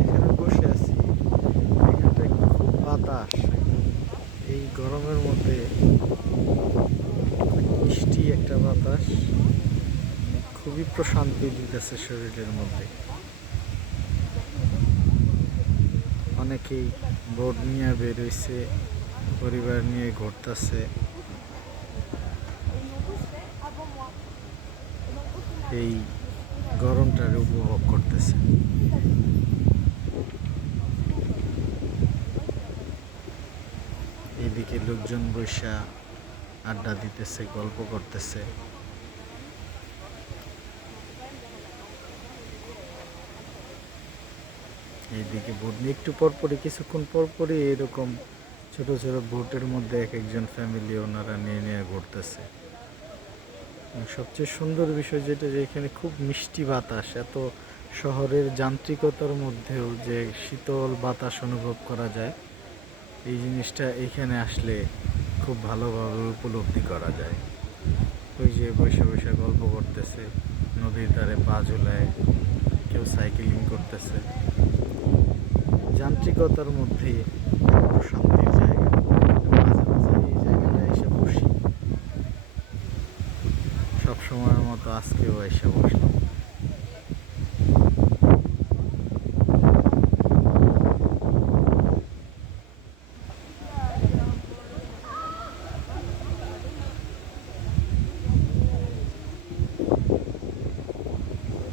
এখানে বসে আছি, এখানটায় খুব বাতাস একদম। এই গরমের মধ্যে মিষ্টি একটা বাতাস খুবই প্রশান্তি দিতেছে শরীরের মধ্যে। অনেকেই বোট নিয়ে বেরোইছে, পরিবার নিয়ে ঘুরতেছে। এই গরমটার উপভোগ করতেছে। এইদিকে লোকজন বৈশা আড্ডা দিতেছে, গল্প করতেছে। এইদিকে বোট নিয়ে একটু পরপরই, কিছুক্ষণ পরপরই এরকম ছোট ছোট বোটের মধ্যে এক একজন ফ্যামিলি ওনারা নিয়ে নিয়ে ঘুরতেছে। সবচেয়ে সুন্দর বিষয় যেটা, যে এখানে খুব মিষ্টি বাতাস, এত শহরের যান্ত্রিকতার মধ্যেও যে শীতল বাতাস অনুভব করা যায়, এই জিনিসটা এখানে আসলে খুব ভালোভাবে উপলব্ধি করা যায়। ওই যে বসে বসে গল্প করতেছে, নদীর ধারে পা ঝুলায়, কেউ সাইকেলিং করতেছে। যান্ত্রিকতার মধ্যে প্রশান্তির জায়গা। মাঝে মাঝে এই জায়গাটায় এসে বসি, সব সময়ের মতো আজকেও এসে বসলাম।